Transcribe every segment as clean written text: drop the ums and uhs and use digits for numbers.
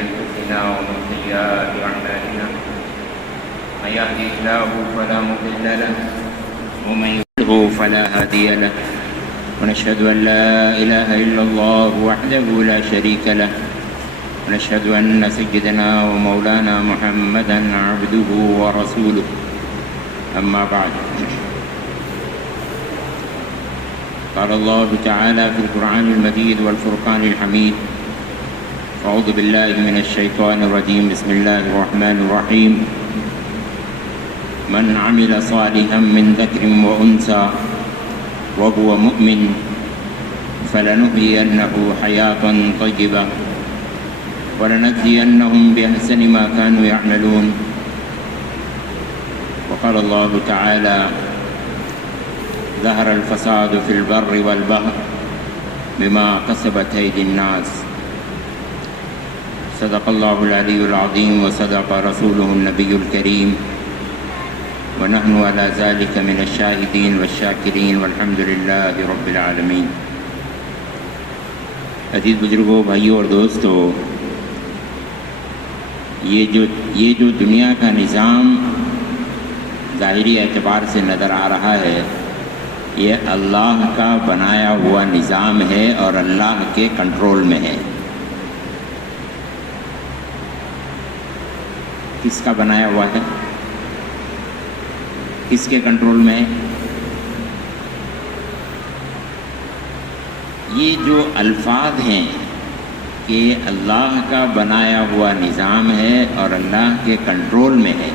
أنفسنا ومن سيئات أعمالنا من يهده الله فلا مضل له ومن يضلل فلا هادي له ونشهد أن لا إله إلا الله وحده لا شريك له ونشهد أن سيدنا ومولانا محمدا عبده ورسوله أما بعد قال الله تعالى في القرآن المجيد والفرقان الحميد أعوذ بالله من الشيطان الرجيم بسم الله الرحمن الرحيم من عمل صالحا من ذكر وأنثى وهو مؤمن فلنحيينه حياة طيبة ولنجزينهم بأحسن ما كانوا يعملون وقال الله تعالى ظهر الفساد في البر والبحر بما كسبت أيدي الناس صدق الله العلي العظيم وصدق رسوله النبي الكريم ونحن على ذلك من الشاهدين والشاكرين والحمد لله رب العالمين. عزیز بزرگوں، بھائیوں اور دوستو، یہ جو دنیا کا نظام ظاہری اعتبار سے نظر آ رہا ہے، یہ اللہ کا بنایا ہوا نظام ہے اور اللہ کے کنٹرول میں ہے. کس کا بنایا ہوا ہے؟ کس کے کنٹرول میں ہے؟ یہ جو الفاظ ہیں کہ اللہ کا بنایا ہوا نظام ہے اور اللہ کے کنٹرول میں ہے،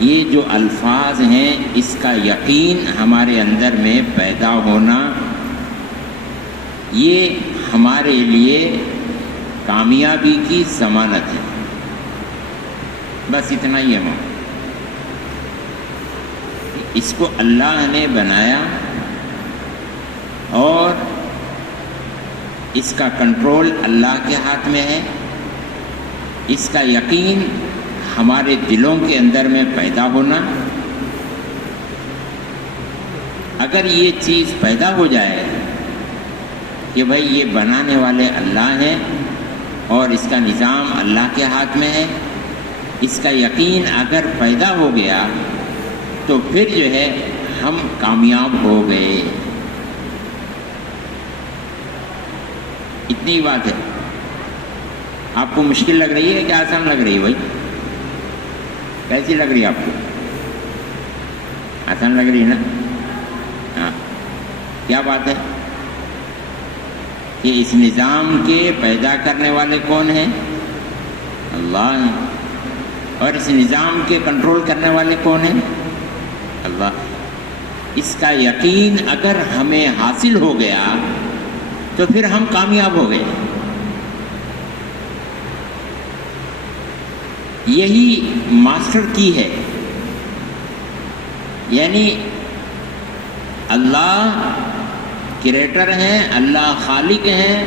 یہ جو الفاظ ہیں، اس کا یقین ہمارے اندر میں پیدا ہونا، یہ ہمارے لیے کامیابی کی ضمانت ہے. بس اتنا ہی ہے. اس کو اللہ نے بنایا اور اس کا کنٹرول اللہ کے ہاتھ میں ہے. اس کا یقین ہمارے دلوں کے اندر میں پیدا ہونا، اگر یہ چیز پیدا ہو جائے کہ بھائی یہ بنانے والے اللہ ہیں اور اس کا نظام اللہ کے ہاتھ میں ہے، اس کا یقین اگر پیدا ہو گیا تو پھر جو ہے ہم کامیاب ہو گئے. اتنی بات ہے. آپ کو مشکل لگ رہی ہے کہ آسان لگ رہی ہے؟ بھائی کیسی لگ رہی ہے آپ کو؟ آسان لگ رہی ہے نا؟ ہاں. کیا بات ہے کہ اس نظام کے پیدا کرنے والے کون ہیں؟ اللہ ہیں. اور اس نظام کے کنٹرول کرنے والے کون ہیں؟ اللہ. اس کا یقین اگر ہمیں حاصل ہو گیا تو پھر ہم کامیاب ہو گئے. یہی ماسٹر کی ہے. یعنی اللہ کریٹر ہیں، اللہ خالق ہیں،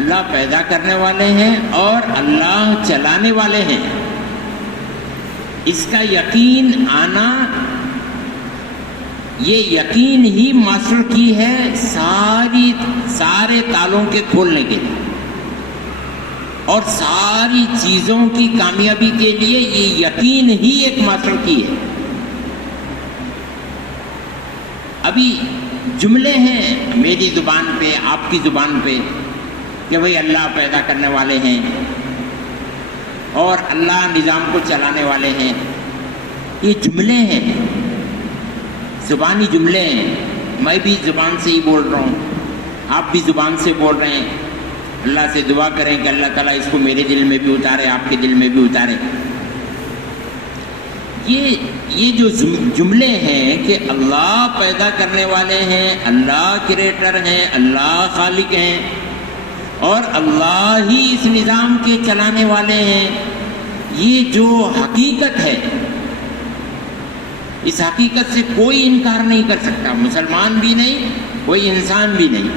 اللہ پیدا کرنے والے ہیں اور اللہ چلانے والے ہیں. اس کا یقین آنا، یہ یقین ہی ماسٹر کی ہے سارے تالوں کے کھولنے کے لیے اور ساری چیزوں کی کامیابی کے لیے. یہ یقین ہی ایک ماسٹر کی ہے. ابھی جملے ہیں میری زبان پہ، آپ کی زبان پہ، کہ بھئی اللہ پیدا کرنے والے ہیں اور اللہ نظام کو چلانے والے ہیں. یہ جملے ہیں، زبانی جملے ہیں. میں بھی زبان سے ہی بول رہا ہوں، آپ بھی زبان سے بول رہے ہیں. اللہ سے دعا کریں کہ اللہ تعالیٰ اس کو میرے دل میں بھی اتارے، آپ کے دل میں بھی اتارے. یہ جو جملے ہیں کہ اللہ پیدا کرنے والے ہیں، اللہ کریٹر ہیں، اللہ خالق ہیں اور اللہ ہی اس نظام کے چلانے والے ہیں، یہ جو حقیقت ہے، اس حقیقت سے کوئی انکار نہیں کر سکتا. مسلمان بھی نہیں، کوئی انسان بھی نہیں.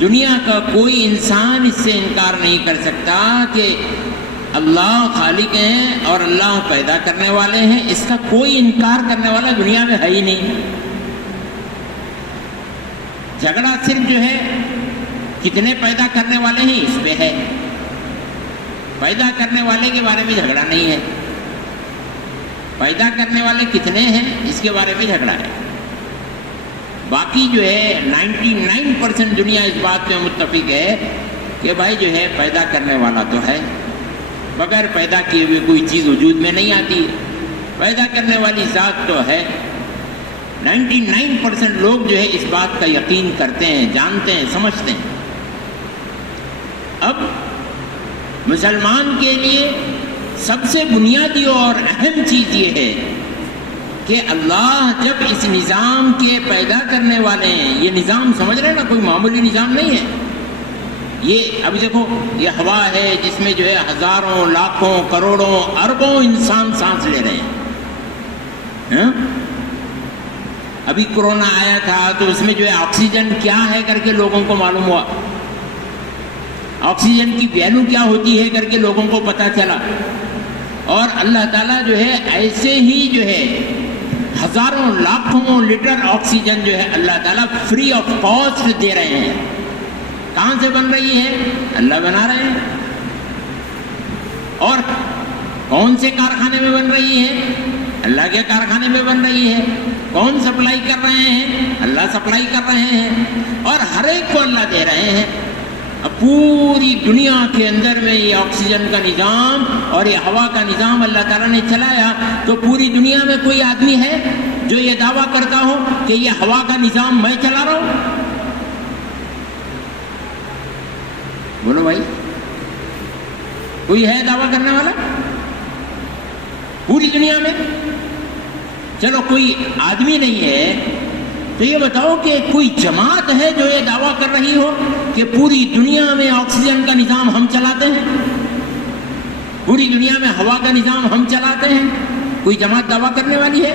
دنیا کا کوئی انسان اس سے انکار نہیں کر سکتا کہ اللہ خالق ہیں اور اللہ پیدا کرنے والے ہیں. اس کا کوئی انکار کرنے والا دنیا میں ہے ہی نہیں. جھگڑا صرف جو ہے کتنے پیدا کرنے والے ہیں اس پہ ہے. پیدا کرنے والے کے بارے میں جھگڑا نہیں ہے، پیدا کرنے والے کتنے ہیں اس کے بارے میں جھگڑا ہے۔ باقی جو ہے 99% دنیا اس بات میں متفق ہے کہ بھائی جو ہے پیدا کرنے والا تو ہے، بغیر پیدا کیے ہوئے کوئی چیز وجود میں نہیں آتی، پیدا کرنے والی ذات تو ہے۔ 99% لوگ جو ہے اس بات کا یقین کرتے ہیں، جانتے ہیں، سمجھتے ہیں۔ اب مسلمان کے لیے سب سے بنیادی اور اہم چیز یہ ہے کہ اللہ جب اس نظام کے پیدا کرنے والے ہیں، یہ نظام سمجھ رہے ہیں نا، کوئی معمولی نظام نہیں ہے یہ۔ ابھی دیکھو یہ ہوا ہے جس میں جو ہے ہزاروں، لاکھوں، کروڑوں، اربوں انسان سانس لے رہے ہیں۔ ابھی کورونا آیا تھا تو اس میں جو ہے آکسیجن کیا ہے کر کے لوگوں کو معلوم ہوا، آکسیجن کی ویلیو کیا ہوتی ہے کر کے لوگوں کو پتہ چلا۔ اور اللہ تعالیٰ جو ہے ایسے ہی جو ہے ہزاروں لاکھوں لیٹر آکسیجن جو ہے اللہ تعالیٰ فری آف کاسٹ دے رہے ہیں۔ کہاں سے بن رہی ہے؟ اللہ بنا رہے ہیں۔ اور کون سے کارخانے میں بن رہی ہے؟ اللہ کے کارخانے میں بن رہی ہے۔ کون سپلائی کر رہے ہیں؟ اللہ سپلائی کر رہے ہیں، اور ہر ایک کو اللہ دے رہے ہیں۔ اب پوری دنیا کے اندر میں یہ آکسیجن کا نظام اور یہ ہوا کا نظام اللہ تعالیٰ نے چلایا، تو پوری دنیا میں کوئی آدمی ہے جو یہ دعویٰ کرتا ہو کہ یہ ہوا کا نظام میں چلا رہا ہوں؟ بولو بھائی، کوئی ہے دعویٰ کرنے والا پوری دنیا میں؟ چلو کوئی آدمی نہیں ہے تو یہ بتاؤ کہ کوئی جماعت ہے جو یہ دعویٰ کر رہی ہو کہ پوری دنیا میں آکسیجن کا نظام ہم چلاتے ہیں، پوری دنیا میں ہوا کا نظام ہم چلاتے ہیں؟ کوئی جماعت دعویٰ کرنے والی ہے؟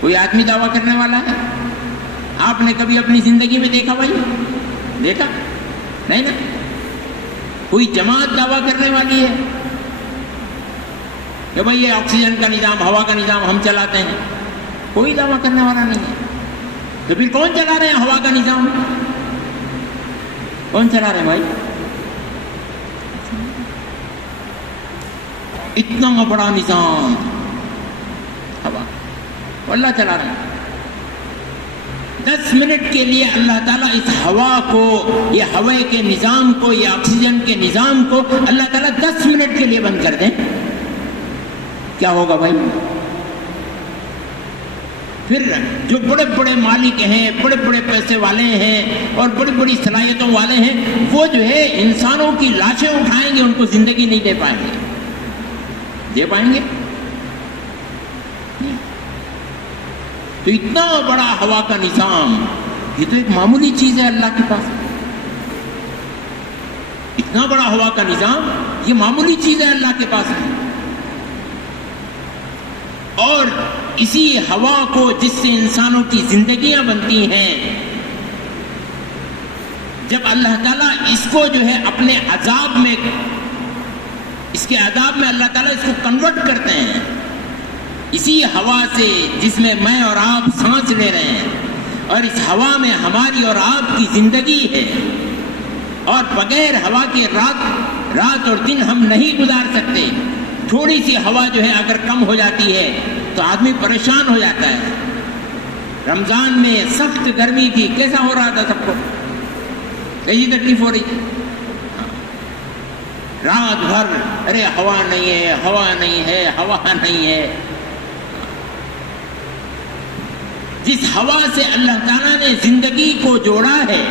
کوئی آدمی دعویٰ کرنے والا ہے؟ آپ نے کبھی اپنی زندگی میں دیکھا بھائی؟ دیکھا نہیں نا؟ کوئی جماعت دعویٰ کرنے والی ہے کہ بھائی یہ آکسیجن کا نظام، ہوا کا نظام ہم چلاتے ہیں؟ کوئی دعویٰ کرنے والا نہیں ہے۔ تو پھر کون چلا رہے ہیں ہوا کا نظام؟ کون چلا رہے ہیں بھائی؟ اتنا بڑا نظام ہوا اللہ چلا رہے ہیں۔ 10 منٹ کے لیے اللہ تعالیٰ اس ہوا کو، یہ ہوے کے نظام کو، یہ آکسیجن کے نظام کو اللہ تعالیٰ 10 منٹ کے لیے بند کر دیں، کیا ہوگا بھائی؟ پھر جو بڑے بڑے مالک ہیں، بڑے بڑے پیسے والے ہیں اور بڑی بڑی صلاحیتوں والے ہیں، وہ جو ہے انسانوں کی لاشیں اٹھائیں گے، ان کو زندگی نہیں دے پائیں گے۔ دے پائیں گے؟ تو اتنا بڑا ہوا کا نظام، یہ تو ایک معمولی چیز ہے اللہ کے پاس۔ اتنا بڑا ہوا کا نظام یہ معمولی چیز ہے اللہ کے پاس۔ اور اسی ہوا کو جس سے انسانوں کی زندگیاں بنتی ہیں، جب اللہ تعالیٰ اس کو جو ہے اپنے عذاب میں، اس کے عذاب میں اللہ تعالیٰ اس کو کنورٹ کرتے ہیں، اسی ہوا سے جس میں میں اور آپ سانس لے رہے ہیں، اور اس ہوا میں ہماری اور آپ کی زندگی ہے، اور بغیر ہوا کے رات اور دن ہم نہیں گزار سکتے۔ تھوڑی سی ہوا جو ہے اگر کم ہو جاتی ہے تو آدمی پریشان ہو جاتا ہے۔ رمضان میں سخت گرمی تھی، کیسا ہو رہا تھا سب کو؟ کئی تکلیف ہو رہی تھی، رات بھر ارے ہوا نہیں ہے، ہوا نہیں ہے، ہوا نہیں ہے۔ جس ہوا سے اللہ تعالیٰ نے زندگی کو جوڑا ہے،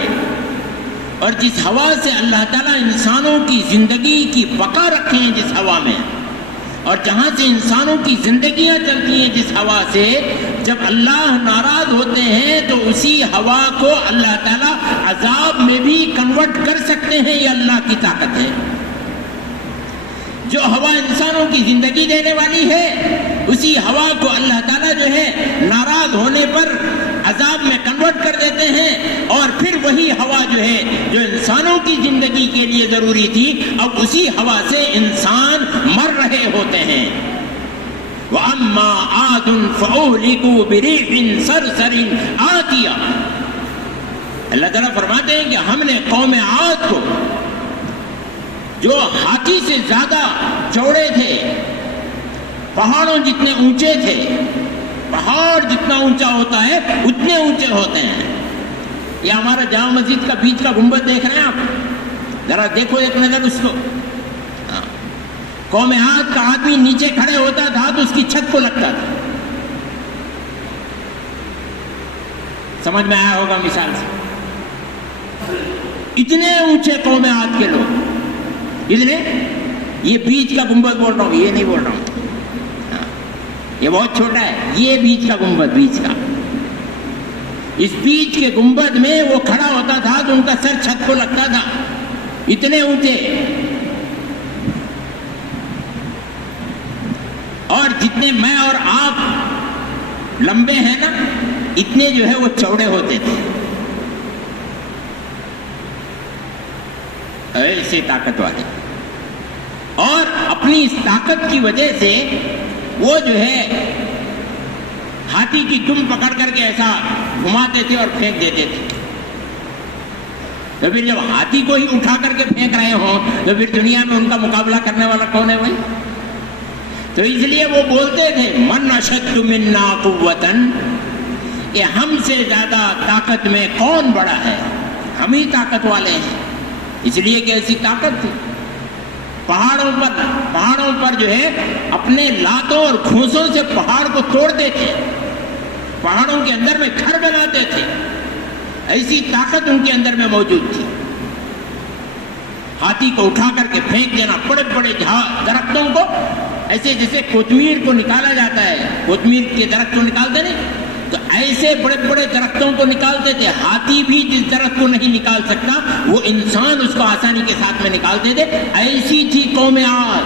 اور جس ہوا سے اللہ تعالیٰ انسانوں کی زندگی کی بقا رکھے ہیں جس ہوا میں، اور جہاں سے انسانوں کی زندگیاں چلتی ہیں جس ہوا سے، جب اللہ ناراض ہوتے ہیں تو اسی ہوا کو اللہ تعالیٰ عذاب میں بھی کنورٹ کر سکتے ہیں۔ یہ اللہ کی طاقت ہے۔ جو ہوا انسانوں کی زندگی دینے والی ہے، اسی ہوا کو اللہ تعالیٰ جو ہے ناراض ہونے پر عذاب میں کنورٹ کر دیتے ہیں، اور پھر وہی ہوا جو ہے جو انسانوں کی زندگی کے لیے ضروری تھی، اب اسی ہوا سے انسان مر رہے ہوتے ہیں۔ وَأَمَّا عَادٌ فَأُهْلِكُوا بِرِيحٍ صَرْصَرٍ عَاتِيَةٍ۔ اللہ تعالیٰ فرماتے ہیں کہ ہم نے قوم عاد کو، جو ہاتھی سے زیادہ چوڑے تھے، پہاڑوں جتنے اونچے تھے. پہاڑ جتنا اونچا ہوتا ہے اتنے اونچے ہوتے ہیں. یہ ہمارا جامع مسجد کا بیچ کا گنبد دیکھ رہے ہیں آپ، ذرا دیکھو ایک نظر اس کو. قوم عاد کا آدمی نیچے کھڑے ہوتا تھا تو اس کی چھت کو لگتا تھا. سمجھ میں آیا ہوگا مثال سے. اتنے اونچے قوم عاد کے لوگ، اتنے. یہ بیچ کا گنبد بول رہا ہوں، یہ نہیں بول رہا ہوں، یہ بہت چھوٹا ہے. یہ بیچ کا گنبد، بیچ کا، اس بیچ کے گنبد میں وہ کھڑا ہوتا تھا تو ان کا سر چھت کو لگتا تھا. اتنے اونچے. اور جتنے میں اور آپ لمبے ہیں نا، اتنے جو ہے وہ چوڑے ہوتے تھے. ایسے طاقت والے. اور اپنی اس طاقت کی وجہ سے وہ جو ہے ہاتھی کی دم پکڑ کر کے ایسا گھماتے تھے اور پھینک دیتے تھے. تو پھر جب ہاتھی کو ہی اٹھا کر کے پھینک رہے ہوں تو پھر دنیا میں ان کا مقابلہ کرنے والا کون ہے بھائی؟ تو اس لیے وہ بولتے تھے من اشد منا قوتاً، کہ ہم سے زیادہ طاقت میں کون بڑا ہے، ہم ہی طاقت والے ہیں. اس لیے کہ ایسی طاقت تھی. پہاڑوں پر جو ہے اپنے لاتوں اور گھونسوں سے پہاڑ کو توڑتے تھے، پہاڑوں کے اندر میں گھر بناتے تھے. ایسی طاقت ان کے اندر میں موجود تھی. ہاتھی کو اٹھا کر کے پھینک دینا، بڑے بڑے درختوں کو، ایسے جیسے کوتمیر کو نکالا جاتا ہے، کوتمیر کے درخت کو نکالتے نہیں، تو ایسے بڑے بڑے درختوں کو نکالتے تھے. ہاتھی بھی جس درخت کو نہیں نکال سکتا وہ انسان اس کو آسانی کے ساتھ میں نکالتے تھے. ایسی تھی قوم عاد.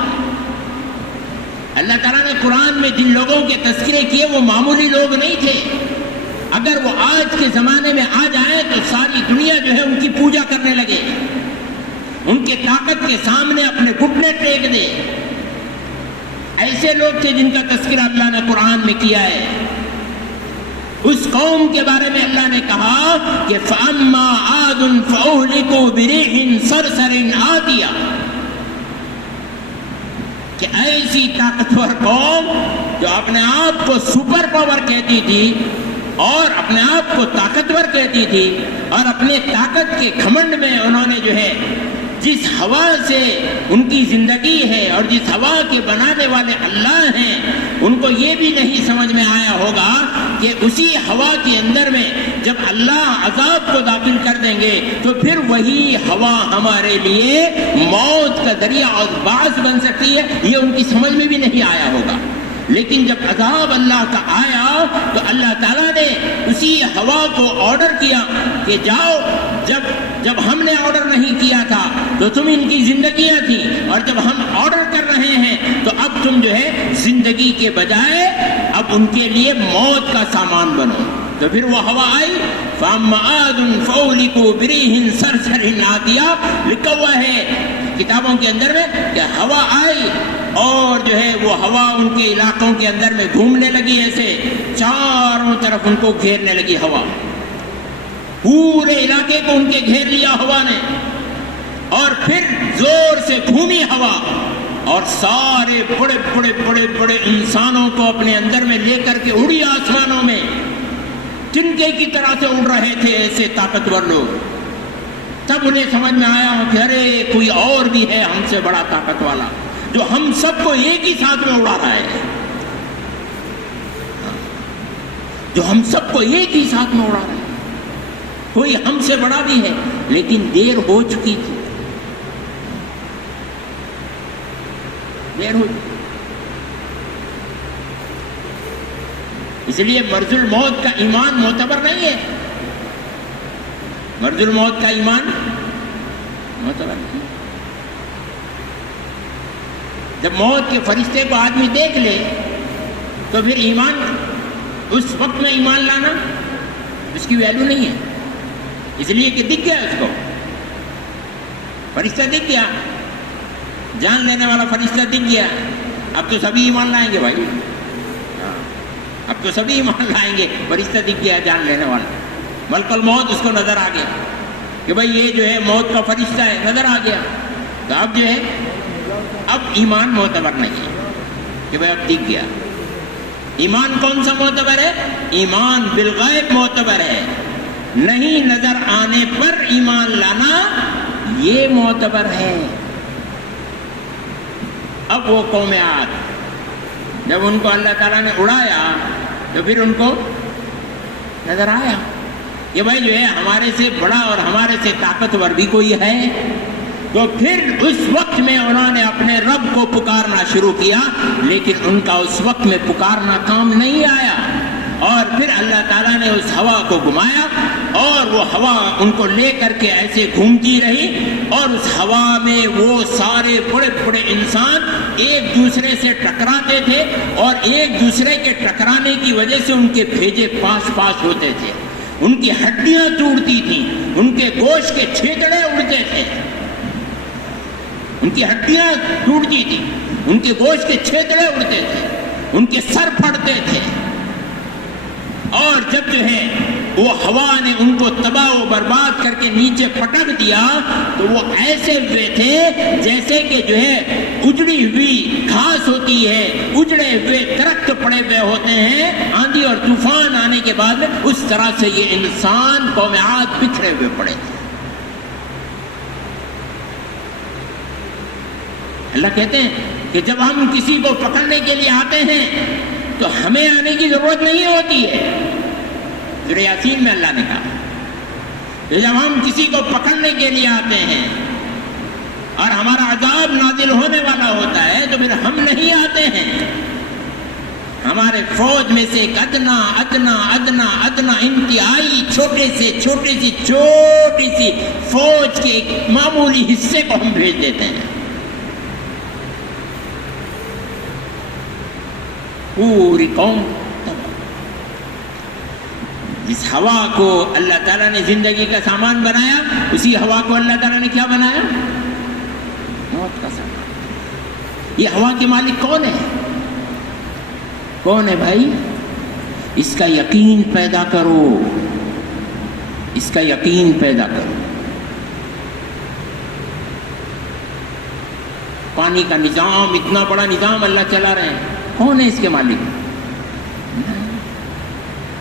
اللہ تعالیٰ نے قرآن میں جن لوگوں کے تذکرے کیے وہ معمولی لوگ نہیں تھے. اگر وہ آج کے زمانے میں آ جائیں تو ساری دنیا جو ہے ان کی پوجا کرنے لگے، ان کے طاقت کے سامنے اپنے گھٹنے ٹیک دے. ایسے لوگ تھے جن کا تذکرہ اللہ نے قرآن میں کیا ہے. اس قوم کے بارے میں اللہ نے کہا کہ فَأَمَّا عَادٌ فَأُهْلِكُوا بِرِيحٍ صَرْصَرٍ عَاتِيَةٍ، کہ ایسی طاقتور قوم جو اپنے آپ کو سپر پاور کہتی تھی اور اپنے آپ کو طاقتور کہتی تھی، اور اپنے طاقت کے گھمنڈ میں انہوں نے جو ہے جس ہوا سے ان کی زندگی ہے اور جس ہوا کے بنانے والے اللہ ہیں، ان کو یہ بھی نہیں سمجھ میں آیا ہوگا کہ اسی ہوا کے اندر میں جب اللہ عذاب کو داخل کر دیں گے تو پھر وہی ہوا ہمارے لیے موت کا ذریعہ اور باعث بن سکتی ہے. یہ ان کی سمجھ میں بھی نہیں آیا ہوگا. لیکن جب عذاب اللہ کا آیا تو اللہ تعالیٰ نے اسی ہوا کو آرڈر کیا کہ جاؤ. جب ہم نے آرڈر نہیں کیا تھا تو تم ان کی زندگیاں تھیں، اور جب ہم آرڈر کر رہے ہیں تو اب تم جو ہے زندگی کے بجائے اب ان کے لیے موت کا سامان بنو. تو پھر وہ ہوا آئی. فَأَمَّا عَادٌ فَأُهْلِكُوا بِرِيحٍ صَرْصَرٍ عَاتِيَةٍ، لکھا ہوا ہے کتابوں کے اندر میں کہ ہوا آئی اور جو ہے وہ ہوا ان کے علاقوں کے اندر میں گھومنے لگی، ایسے چاروں طرف ان کو گھیرنے لگی. ہوا پورے علاقے کو ان کے گھیر لیا ہوا نے، اور پھر زور سے گھومی ہوا اور سارے بڑے بڑے بڑے بڑے انسانوں کو اپنے اندر میں لے کر کے اڑی آسمانوں میں. تنکے کی طرح سے اڑ رہے تھے ایسے طاقتور لوگ. تب انہیں سمجھ میں آیا کہ ارے کوئی اور بھی ہے ہم سے بڑا طاقت والا جو ہم سب کو ایک ہی ساتھ میں اڑا رہا ہے، جو ہم سب کو ایک ہی ساتھ میں اڑا رہا ہے. کوئی ہم سے بڑا بھی ہے، لیکن دیر ہو چکی تھی. دیر ہو چکی. اس لیے مرض الموت کا ایمان معتبر نہیں ہے. مرض الموت کا ایمان معتبر نہیں. جب موت کے فرشتے کو آدمی دیکھ لے تو پھر ایمان، اس وقت میں ایمان لانا اس کی ویلیو نہیں ہے. اس لیے کہ دکھ گیا اس کو، فرشتہ دکھ گیا، جان لینے والا فرشتہ دکھ گیا. اب تو سبھی ایمان لائیں گے بھائی، اب تو سبھی ایمان لائیں گے. فرشتہ دکھ گیا جان لینے والا. ملک الموت اس کو نظر آ گیا کہ بھائی یہ جو ہے موت کا فرشتہ ہے، نظر آ گیا. تو اب جو ہے اب ایمان معتبر نہیں ہے کہ بھائی اب دکھ گیا. ایمان کون سا معتبر ہے؟ ایمان بالغیب معتبر ہے. نہیں نظر آنے پر ایمان لانا یہ معتبر ہے. اب وہ قوم عاد جب ان کو اللہ تعالیٰ نے اڑایا تو پھر ان کو نظر آیا کہ بھائی جو ہے ہمارے سے بڑا اور ہمارے سے طاقتور بھی کوئی ہے. تو پھر اس وقت میں انہوں نے اپنے رب کو پکارنا شروع کیا، لیکن ان کا اس وقت میں پکارنا کام نہیں آیا. اور پھر اللہ تعالیٰ نے اس ہوا کو گھمایا اور وہ ہوا ان کو لے کر کے ایسے گھومتی رہی، اور اس ہوا میں وہ سارے بڑے بڑے انسان ایک دوسرے سے ٹکراتے تھے، اور ایک دوسرے کے ٹکرانے کی وجہ سے ان کے بھیجے پاس پاس ہوتے تھے، ان کی ہڈیاں ٹوٹتی تھیں، ان کے گوشت کے چھیدڑے اڑتے تھے، ان کی ہڈیاں ٹوٹتی تھیں، ان کے گوشت کے چھیدڑے اڑتے تھے، ان کے سر پھٹتے تھے. اور جب جو ہے وہ ہوا نے ان کو تباہ و برباد کر کے نیچے پٹک دیا تو وہ ایسے ہوئے تھے جیسے کہ جو ہے اجڑی ہوئی گھاس ہوتی ہے، اجڑے ہوئے درخت پڑے ہوئے ہوتے ہیں آندھی اور طوفان آنے کے بعد، اس طرح سے یہ انسان قوم عاد بکھرے ہوئے پڑے تھے. اللہ کہتے ہیں کہ جب ہم کسی کو پکڑنے کے لیے آتے ہیں تو ہمیں آنے کی ضرورت نہیں ہوتی ہے. سورہ یاسین میں اللہ نے کہا کہ جب ہم کسی کو پکڑنے کے لیے آتے ہیں اور ہمارا عذاب نازل ہونے والا ہوتا ہے تو پھر ہم نہیں آتے ہیں. ہمارے فوج میں سے ایک ادنا ادنا ادنا ادنا انتہائی چھوٹی سی فوج کے ایک معمولی حصے کو ہم بھیج دیتے ہیں. پوری قوم جس ہوا کو اللہ تعالیٰ نے زندگی کا سامان بنایا، اسی ہوا کو اللہ تعالیٰ نے کیا بنایا؟ موت کا سامان. یہ ہوا کے مالک کون ہے؟ کون ہے بھائی؟ اس کا یقین پیدا کرو، اس کا یقین پیدا کرو. پانی کا نظام، اتنا بڑا نظام اللہ چلا رہے ہیں، کون ہے اس کے مالک؟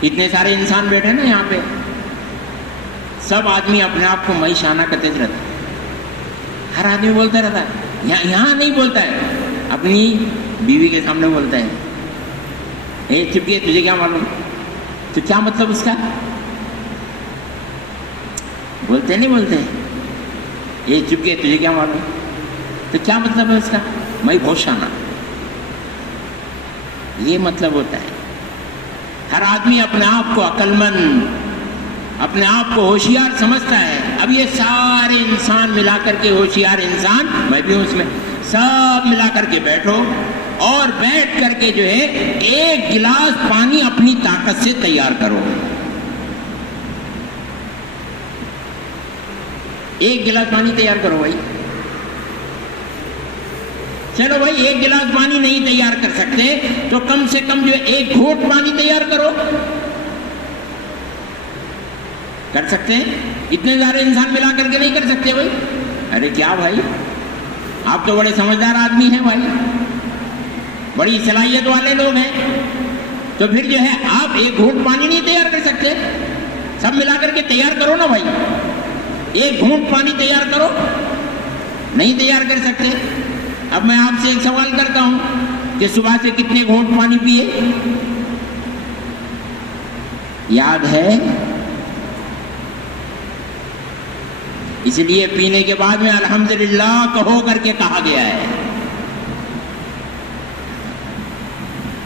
اتنے سارے انسان بیٹھے نا یہاں پہ، سب آدمی اپنے آپ کو میں شانہ کرتے رہتا ہے. ہر آدمی بولتا رہتا ہے، یہاں نہیں بولتا ہے، اپنی بیوی کے سامنے بولتا ہے اے چپکے تجھے کیا معلوم؟ تو کیا مطلب اس کا؟ بولتے نہیں بولتے اے چپکے تجھے کیا معلوم؟ تو کیا مطلب ہے اس کا؟ میں بہت شانہ. یہ مطلب ہوتا ہے. ہر آدمی اپنے آپ کو عقل مند، اپنے آپ کو ہوشیار سمجھتا ہے. اب یہ سارے انسان ملا کر کے ہوشیار انسان، میں بھی ہوں اس میں، سب ملا کر کے بیٹھو اور بیٹھ کر کے جو ہے ایک گلاس پانی اپنی طاقت سے تیار کرو. ایک گلاس پانی تیار کرو بھائی. چلو بھائی ایک گلاس پانی نہیں تیار کر سکتے تو کم سے کم جو ایک گھونٹ پانی تیار کرو. کر سکتے ہیں؟ اتنے سارے انسان ملا کر کے نہیں کر سکتے بھائی. ارے کیا بھائی، آپ تو بڑے سمجھدار آدمی ہیں بھائی، بڑی صلاحیت والے لوگ ہیں، تو پھر جو ہے آپ ایک گھونٹ پانی نہیں تیار کر سکتے؟ سب ملا کر کے تیار کرو نا بھائی. ایک گھونٹ پانی تیار کرو. نہیں تیار کر سکتے؟ اب میں آپ سے ایک سوال کرتا ہوں کہ صبح سے کتنے گھونٹ پانی پیے؟ یاد ہے؟ اس لیے پینے کے بعد میں الحمدللہ کہو کر کے کہا گیا ہے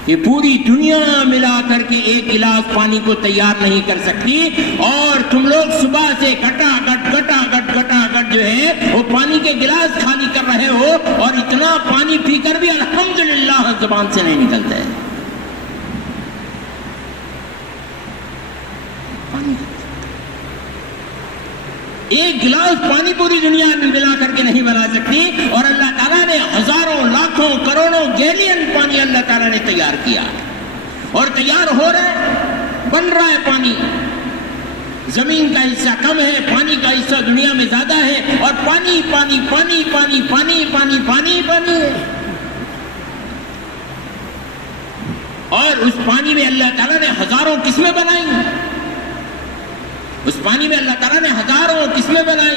کہ پوری دنیا ملا کر کے ایک گلاس پانی کو تیار نہیں کر سکتی، اور تم لوگ صبح سے گٹا گٹ جو ہے وہ پانی کے گلاس خالی کر رہے ہو، اور اتنا پانی پی کر بھی الحمدللہ زبان سے نہیں نکلتا ہے. پانی ایک گلاس پانی پوری دنیا میں ملا کر کے نہیں بنا سکتی، اور اللہ تعالیٰ نے ہزاروں لاکھوں کروڑوں گیلین پانی اللہ تعالیٰ نے تیار کیا، اور تیار ہو رہا ہے، بن رہا ہے پانی. زمین کا حصہ کم ہے، پانی کا حصہ دنیا میں زیادہ ہے، اور پانی پانی پانی پانی پانی پانی پانی پانی ہے۔ اور اس پانی میں اللہ تعالیٰ نے ہزاروں قسمیں بنائی، اس پانی میں اللہ تعالیٰ نے ہزاروں قسمیں بنائی۔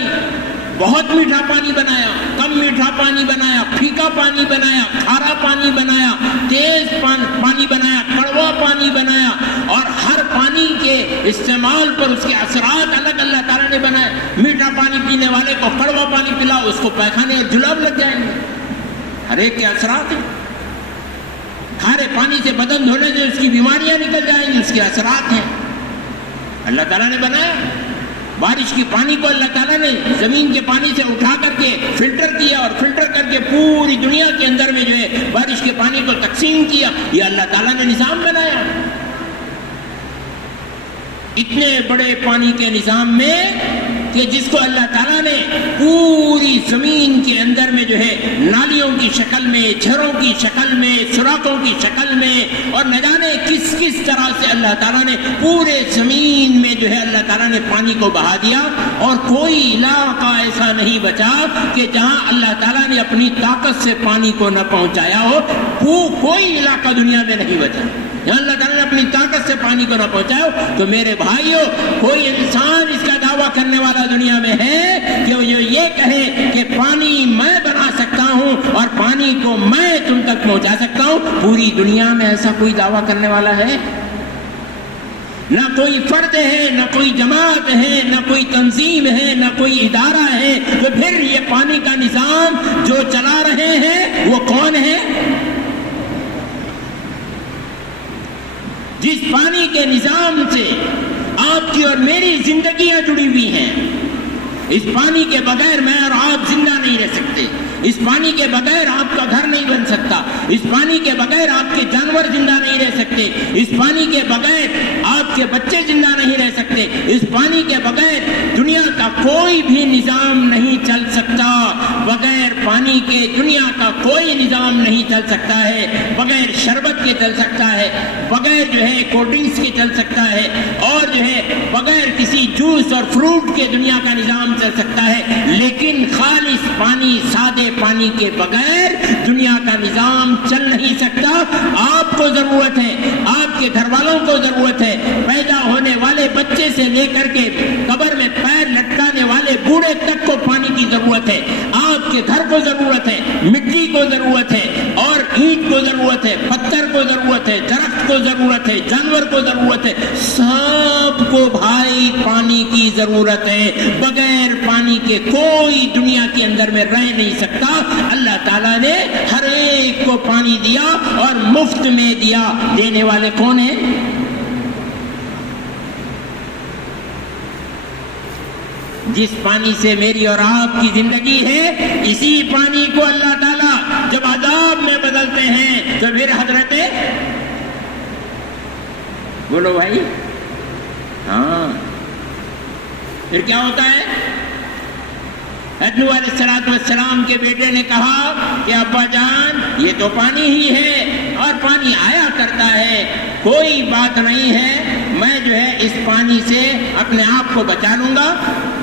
بہت میٹھا پانی بنایا، کم میٹھا پانی بنایا، پھیکا پانی بنایا، کھارا پانی بنایا، تیز پانی بنایا، کڑوا پانی بنایا، اور ہر پانی کے استعمال پر اس کے اثرات الگ اللہ تعالیٰ نے بنائے۔ میٹھا پانی پینے والے کو کڑوا پانی پلاؤ، اس کو پیخانے اور جلاب لگ جائیں گے، ہر ایک کے اثرات ہیں۔ کھارے پانی سے بدن دھونے سے اس کی بیماریاں نکل جائیں گی، اس کے اثرات ہیں، اللہ تعالیٰ نے بنایا۔ بارش کے پانی کو اللہ تعالیٰ نے زمین کے پانی سے اٹھا کر کے فلٹر کیا، اور فلٹر کر کے پوری دنیا کے اندر میں جو ہے بارش کے پانی کو تقسیم کیا۔ یہ اللہ تعالیٰ نے نظام بنایا۔ اتنے بڑے پانی کے نظام میں کہ جس کو اللہ تعالیٰ نے پوری زمین کے اندر میں جو ہے نالیوں کی شکل میں، جھروں کی شکل میں، سوراخوں کی شکل میں، اور نہ جانے کس کس طرح سے اللہ تعالیٰ نے پورے زمین میں جو ہے اللہ تعالیٰ نے پانی کو بہا دیا، اور کوئی علاقہ ایسا نہیں بچا کہ جہاں اللہ تعالیٰ نے اپنی طاقت سے پانی کو نہ پہنچایا ہو۔ کوئی علاقہ دنیا میں نہیں بچا جہاں اللہ تعالیٰ نے اپنی طاقت سے پانی کو نہ پہنچایا ہو۔ تو میرے بھائیوں، کوئی انسان اس کا دعویٰ کرنے والا دنیا میں ہے کہ وہ یہ کہے کہ پانی میں بنا سکتا ہوں اور پانی کو میں تم تک پہنچا سکتا ہوں؟ پوری دنیا میں ایسا کوئی دعویٰ کرنے والا ہے؟ نہ کوئی فرد ہے، نہ کوئی جماعت ہے، نہ کوئی تنظیم ہے، نہ کوئی ادارہ ہے۔ تو پھر یہ پانی کا نظام جو چلا رہے ہیں وہ کون ہے؟ جس پانی کے نظام سے آپ کی اور میری زندگیاں جڑی ہوئی ہیں، اس پانی کے بغیر میں اور آپ زندہ نہیں رہ سکتے، اس پانی کے بغیر آپ کا گھر نہیں بن سکتا، اس پانی کے بغیر آپ کے جانور زندہ نہیں رہ سکتے، اس پانی کے بغیر آپ کے بچے زندہ نہیں رہ سکتے، اس پانی کے بغیر دنیا کا کوئی بھی نظام نہیں چل سکتا۔ بغیر پانی کے دنیا کا کوئی نظام نہیں چل سکتا ہے، بغیر شربت کے چل سکتا ہے، بغیر جو ہے کولڈ ڈرنکس کے چل سکتا ہے، اور جو ہے بغیر کسی جوس اور فروٹ کے دنیا کا نظام چل سکتا ہے، لیکن خالص پانی، سادے پانی کے بغیر دنیا کا نظام چل نہیں سکتا۔ آپ کو ضرورت ہے، آپ کے گھر والوں کو ضرورت ہے، پیدا ہونے والے بچے سے لے کر کے قبر میں پیر لٹکانے والے بوڑھے تک کو پانی کی ضرورت ہے۔ آپ کے گھر کو ضرورت ہے، مٹی کو ضرورت ہے، اور اینٹ کو ضرورت ہے، پتھر کو ضرورت ہے، درخت کو ضرورت ہے، جانور کو ضرورت ہے، سب کو بھائی پانی کی ضرورت ہے۔ بغیر پانی کے کوئی دنیا کے اندر میں رہ نہیں سکتا۔ اللہ تعالیٰ نے ہر ایک کو پانی دیا اور مفت میں دیا۔ دینے والے کون ہیں؟ جس پانی سے میری اور آپ کی زندگی ہے، اسی پانی کو اللہ تعالیٰ جب عذاب میں بدلتے ہیں تو پھر حضرت بولو بھائی، ہاں، پھر کیا ہوتا ہے؟ نوح علیہ السلام کے بیٹے نے کہا کہ ابا جان، یہ تو پانی ہی ہے اور پانی آیا کرتا ہے، کوئی بات نہیں ہے، میں جو ہے اس پانی سے اپنے آپ کو بچا لوں گا،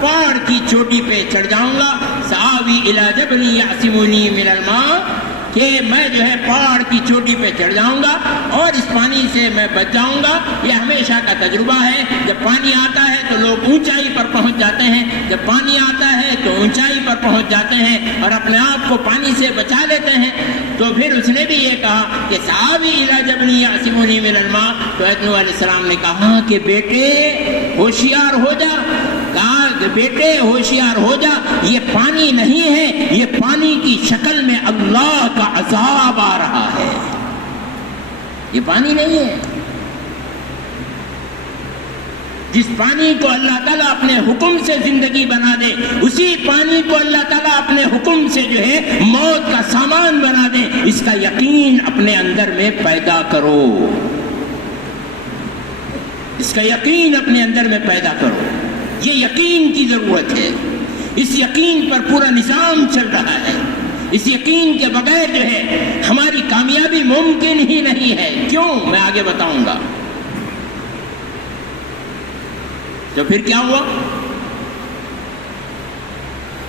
پہاڑ کی چوٹی پہ چڑھ جاؤں گا، سآوی الی جبل یعصمنی من الماء، کہ میں جو ہے پہاڑ کی چوٹی پہ چڑھ جاؤں گا اور اس پانی سے میں بچ جاؤں گا۔ یہ ہمیشہ کا تجربہ ہے، جب پانی آتا ہے تو لوگ اونچائی پر پہنچ جاتے ہیں، جب پانی آتا ہے تو اونچائی پر پہنچ جاتے ہیں اور اپنے آپ کو پانی سے بچا لیتے ہیں۔ تو پھر اس نے بھی یہ کہا کہ سآوی الی جبل یعصمنی من الماء، تو نوح علیہ السلام نے کہا کہ بیٹے ہوشیار ہو جا، کہا کہ بیٹے ہوشیار ہو جا، یہ پانی نہیں ہے، یہ پانی کی شکل میں اللہ کا عذاب آ رہا ہے، یہ پانی نہیں ہے۔ جس پانی کو اللہ تعالیٰ اپنے حکم سے زندگی بنا دے، اسی پانی کو اللہ تعالیٰ اپنے حکم سے جو ہے موت کا سامان بنا دے، اس کا یقین اپنے اندر میں پیدا کرو، اس کا یقین اپنے اندر میں پیدا کرو۔ یہ یقین کی ضرورت ہے، اس یقین پر پورا نظام چل رہا ہے، اس یقین کے بغیر جو ہے ہماری کامیابی ممکن ہی نہیں ہے۔ کیوں؟ میں آگے بتاؤں گا۔ تو پھر کیا ہوا؟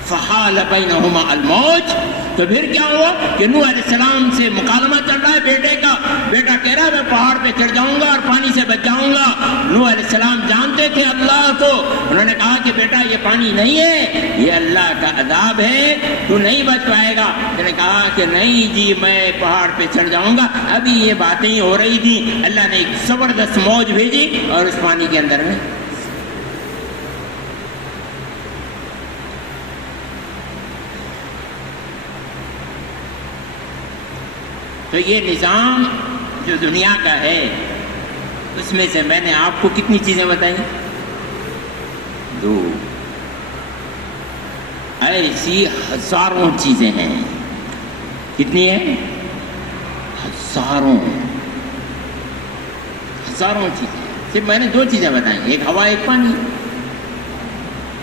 فحال بینہما الموج، تو پھر کیا ہوا کہ نوح علیہ السلام سے مکالمہ چل رہا ہے بیٹے کا، بیٹا کہہ رہا ہے میں پہاڑ پہ چڑھ جاؤں گا اور پانی سے بچ جاؤں گا۔ نوح علیہ السلام جانتے تھے اللہ کو، انہوں نے کہا کہ بیٹا یہ پانی نہیں ہے، یہ اللہ کا عذاب ہے، تو نہیں بچ پائے گا۔ انہوں نے کہا کہ نہیں جی میں پہاڑ پہ چڑھ جاؤں گا۔ ابھی یہ باتیں ہو رہی تھیں، اللہ نے ایک زبردست موج بھیجی اور اس پانی کے اندر میں تو یہ نظام جو دنیا کا ہے اس میں سے میں نے آپ کو کتنی چیزیں بتائیں؟ 2۔ ایسی ہزاروں چیزیں ہیں۔ کتنی ہیں؟ ہزاروں چیزیں۔ صرف میں نے 2 چیزیں بتائیں، ایک ہوا ایک پانی۔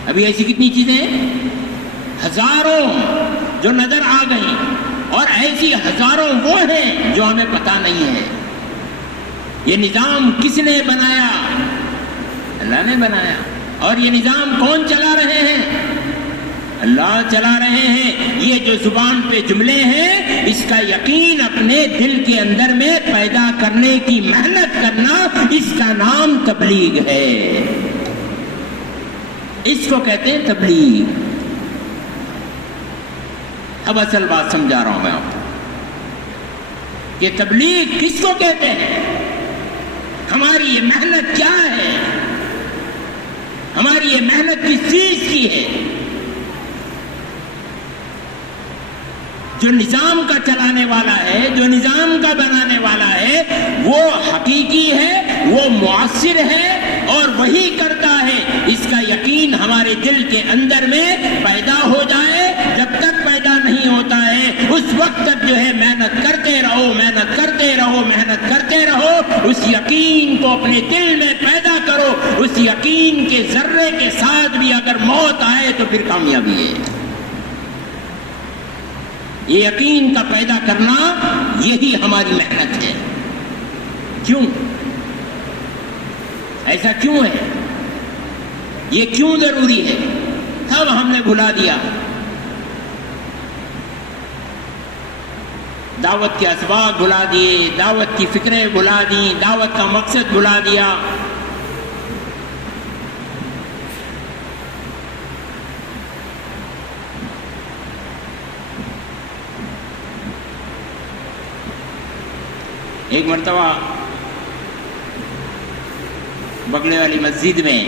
ابھی ایسی کتنی چیزیں ہیں؟ ہزاروں جو نظر آ گئیں، اور ایسی ہزاروں وہ ہیں جو ہمیں پتہ نہیں ہے۔ یہ نظام کس نے بنایا؟ اللہ نے بنایا۔ اور یہ نظام کون چلا رہے ہیں؟ اللہ چلا رہے ہیں۔ یہ جو زبان پہ جملے ہیں اس کا یقین اپنے دل کے اندر میں پیدا کرنے کی محنت کرنا، اس کا نام تبلیغ ہے۔ اس کو کہتے ہیں تبلیغ۔ اب اصل بات سمجھا رہا ہوں میں آپ کو کہ تبلیغ کس کو کہتے ہیں، ہماری یہ محنت کیا ہے، ہماری یہ محنت کس چیز کی ہے۔ جو نظام کا چلانے والا ہے، جو نظام کا بنانے والا ہے، وہ حقیقی ہے، وہ مؤثر ہے اور وہی کرتا ہے۔ اس کا یقین ہمارے دل کے اندر میں پیدا ہو جائے، جب تک پیدا نہیں ہوتا ہے اس وقت تک جو ہے محنت کرتے رہو، محنت کرتے رہو، محنت کرتے رہو۔ اس یقین کو اپنے دل میں پیدا کرو۔ اس یقین کے ذرے کے ساتھ بھی اگر موت آئے تو پھر کامیابی ہے۔ یہ یقین کا پیدا کرنا یہی ہماری محنت ہے۔ کیوں ایسا کیوں ہے؟ یہ کیوں ضروری ہے؟ تب ہم نے بھلا دیا، دعوت کے اسباب بھلا دیے، دعوت کی فکریں بھلا دی، دعوت کا مقصد بھلا دیا۔ ایک مرتبہ بگلے والی مسجد میں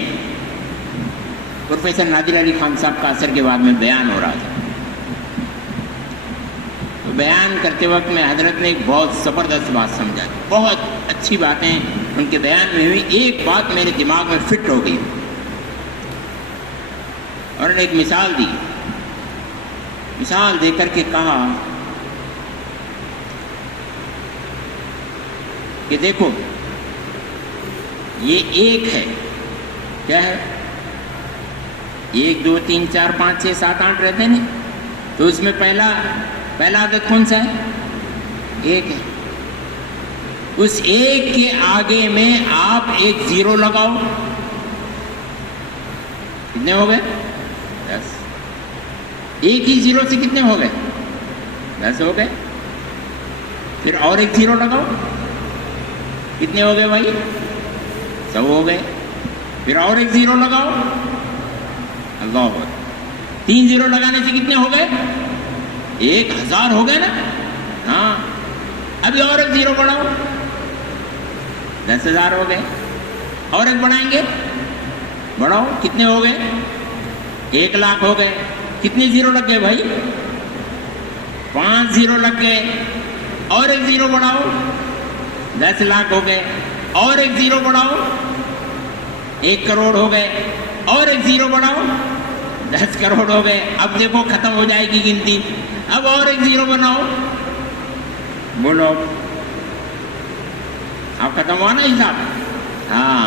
پروفیسر نادر علی خان صاحب کا عصر کے بعد میں بیان ہو رہا تھا۔ تو بیان کرتے وقت میں حضرت نے ایک بہت زبردست بات سمجھا، بہت اچھی باتیں ان کے بیان میں ہوئی۔ ایک بات میرے دماغ میں فٹ ہو گئی اور انہوں نے ایک مثال دی، مثال دے کر کے کہا کہ دیکھو یہ ایک ہے، کیا ہے؟ 1 2 3 4 5 6 7 8 رہتے ہیں، تو اس میں پہلا عدد کون سا ہے؟ 1 ہے۔ اس 1 کے آگے میں آپ ایک 0 لگاؤ، کتنے ہو گئے؟ 10۔ ایک ہی 0 سے کتنے ہو گئے؟ 10 ہو گئے۔ پھر اور ایک 0 لگاؤ، کتنے ہو گئے بھائی؟ 100 ہو گئے۔ پھر اور ایک 0 لگاؤ، اللہ اکبر، 3 0 لگانے سے کتنے ہو گئے؟ 1000 ہو گئے نا؟ ہاں۔ ابھی اور ایک 0 بڑھاؤ، 10,000 ہو گئے۔ اور ایک بڑھائیں گے، بڑھاؤ، کتنے ہو گئے؟ 1,00,000 ہو گئے۔ کتنے 0 لگ گئے بھائی؟ 5 0 لگ گئے۔ اور ایک 0 بڑھاؤ، 10,00,000 ہو گئے۔ اور ایک 0 بڑھاؤ، 1 کروڑ ہو گئے۔ اور ایک 0 بڑھاؤ، 10 کروڑ ہو گئے۔ اب دیکھو ختم ہو جائے گی گنتی۔ اب اور ایک 0 بناؤ، بولو اب ختم ہوا نا حساب؟ ہاں۔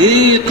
1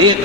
1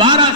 12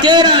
13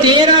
13